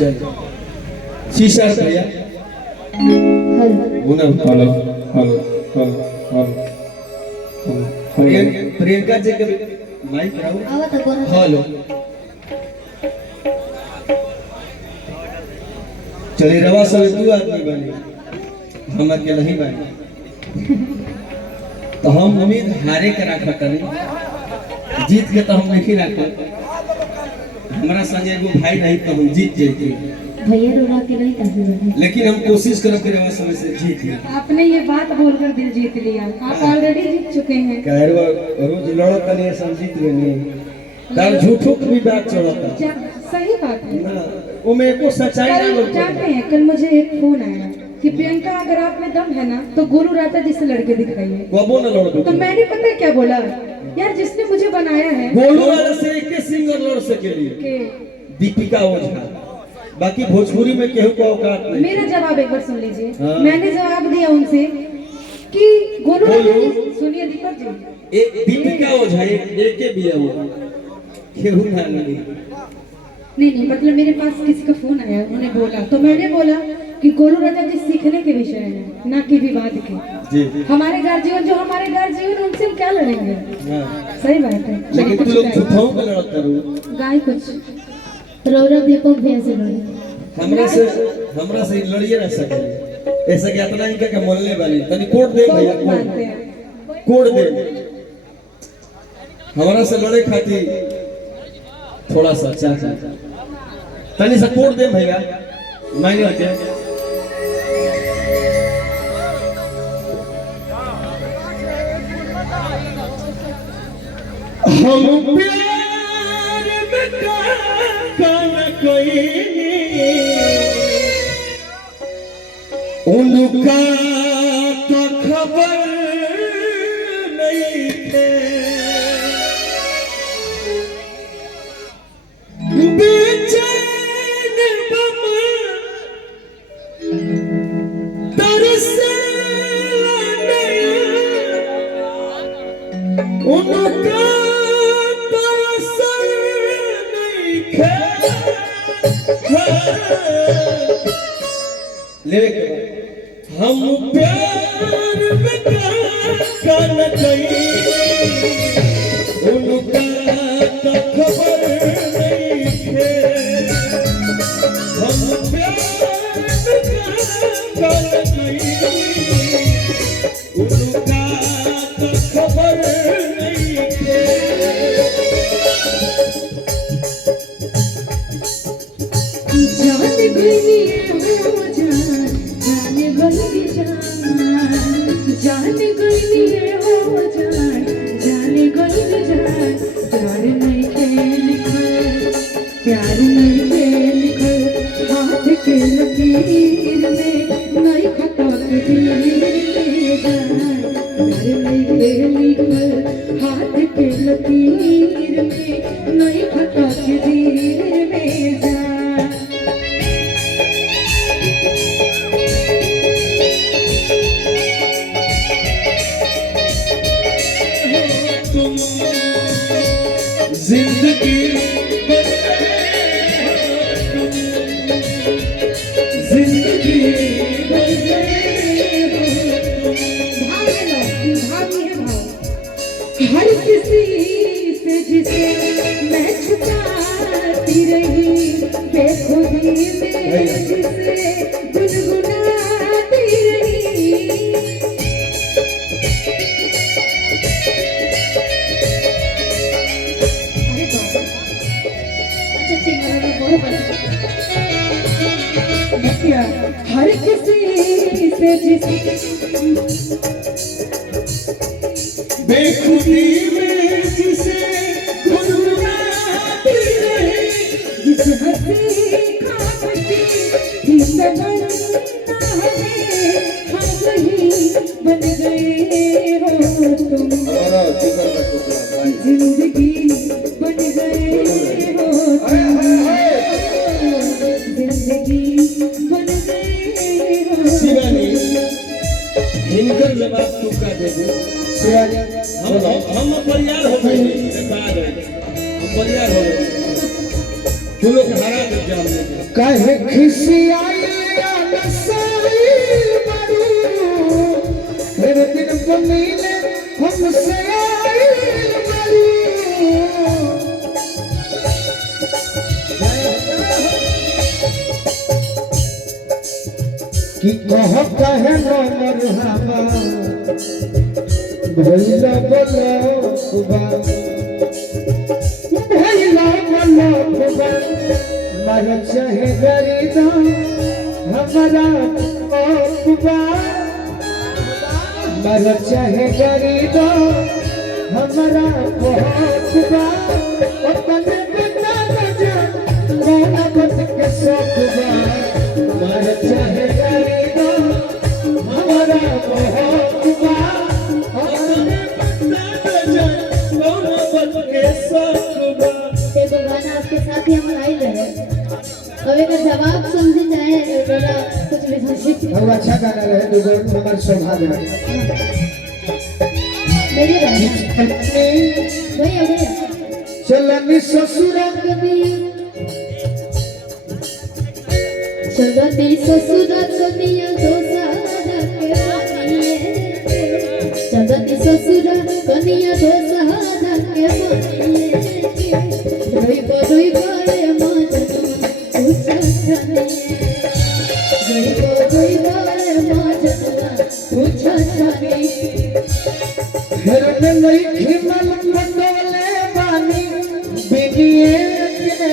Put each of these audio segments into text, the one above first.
चल शीशा भैया hello hello hello Priyanka ji के माइक आओ हेलो चले रवा सब दो आदमी बने हम अकेले नहीं बने तो हम उम्मीद हारे के रखा करें जीत के तो हम नहीं रखे हमारा संजय एगो भाई नहीं तो हम जीत जाते भैया रोना के नहीं कहते लेकिन हम कोशिश करो कि रवा समय से जीत ले आपने ये बात बोलकर दिल जीत लिया आप ऑलरेडी जीत चुके हैं कहरवा रोज लड़ो तने सब जीत लेने तार झूठों की भी बात चलता सही बात है ना वो में एको सच्चाई ना बोलते जानते हैं कल मुझे एक फोन आया कि प्रियंका अगर आप में दम है ना तो गोलू राजा जिससे लड़के दिखाइए कबो ना लड़ो तो मैंने पता है क्या बोला यार जिसने मुझे बनाया है गोलू वाला से एक सिंगर लड़ सके लिए दीपिका ओझा बाकी भोजपुरी में केहू का औकात नहीं मेरा जवाब एक बार सुन लीजिए मैंने जवाब दिया उनसे कि गोलू सुनिए दीपक जी एक दीपिका ओझा एक के भी है वो केहू ना लगे नहीं मतलब मेरे पास किसी का फोन आया उन्होंने बोला तो मैंने बोला कि गोलू राजा जी सीखने के विषय है ना कि विवाद के जी हमारे गार्जियन जो हमारे गार्जियन उनसे हम क्या लड़ेंगे सही बात है लेकिन तू लोग झूठों का लड़त करो गाय कुछ रौरव दीपक भैया से लड़े हमरा से लड़िए ना सके ऐसा कि इतना इनका के मोलने वाली तनी कोड दे भैया कोड दे हमरा से लड़े खातिर थोड़ा सा अच्छा तनी सा कोड दे भैया माइनर के हम प्यार में कान कोई उनका तो खबर नहीं है बेचैन बम तरसे उनका हम प्यार में कान कहीं उनका तो खबर नहीं है हम प्यार में कान कहीं उनका तो खबर नहीं है जान गई हो जान गई जान गई हो जान गई प्यार नहीं खेल प्यार नहीं खेल हाथ के लकीर में नहीं खता प्यार नहीं खेल हाथ के लकीर में नहीं खता में जा जिंदगी जिंदगी हर किसी से जिसे मैं छुपाती रही बेखुदी में जिसे गुनगुनाती रही हर किसी से बेखुदी में जिसे गुनगुनाती रही जिसे हंसी खाती जिसे बनना हमें हम वही बन गए हो तुम जिंदगी बन गए हो जिंदगी बन गए हो शिवानी हिंकर जवाब तू का देबू शिवानी हम परियार हो गए हम परियार हो गए तू लोग हरा दे जाम कहे खिसियाई या नसाई मरू फिर दिन को मिले हमसे आई मरू कि कह कहे नो मरहबा भैला बोलो खुबा भैला बोलो खुबा मर चाहे गरीदा हमारा खुबा मर चाहे गरीदा हमारा खुबा अपने बिना जा मोहब्बत के सखबा मर चाहे गरीदा हमारा खुबा एगो गाना आपके साथ ही हम आइल रहे कभी का जवाब समझ जाए बोला कुछ भी समझ बहुत अच्छा गाना रहे दुगो हमार सौभाग्य रहे मेरे रहना भैया भैया चलनी ससुर चलती ससुर कनिया दो सादा के मानिए चलती ससुर कनिया दो सादा के मानिए रोई रे मान पूछ छने रोई रे मान पूछ छने फिर नहीं खिमल मंडोले बानी बिनिए के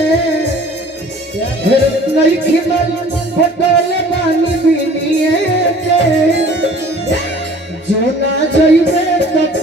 फिर नहीं खिमल मंडोले बानी बिनिए के जो ना जाइबे तब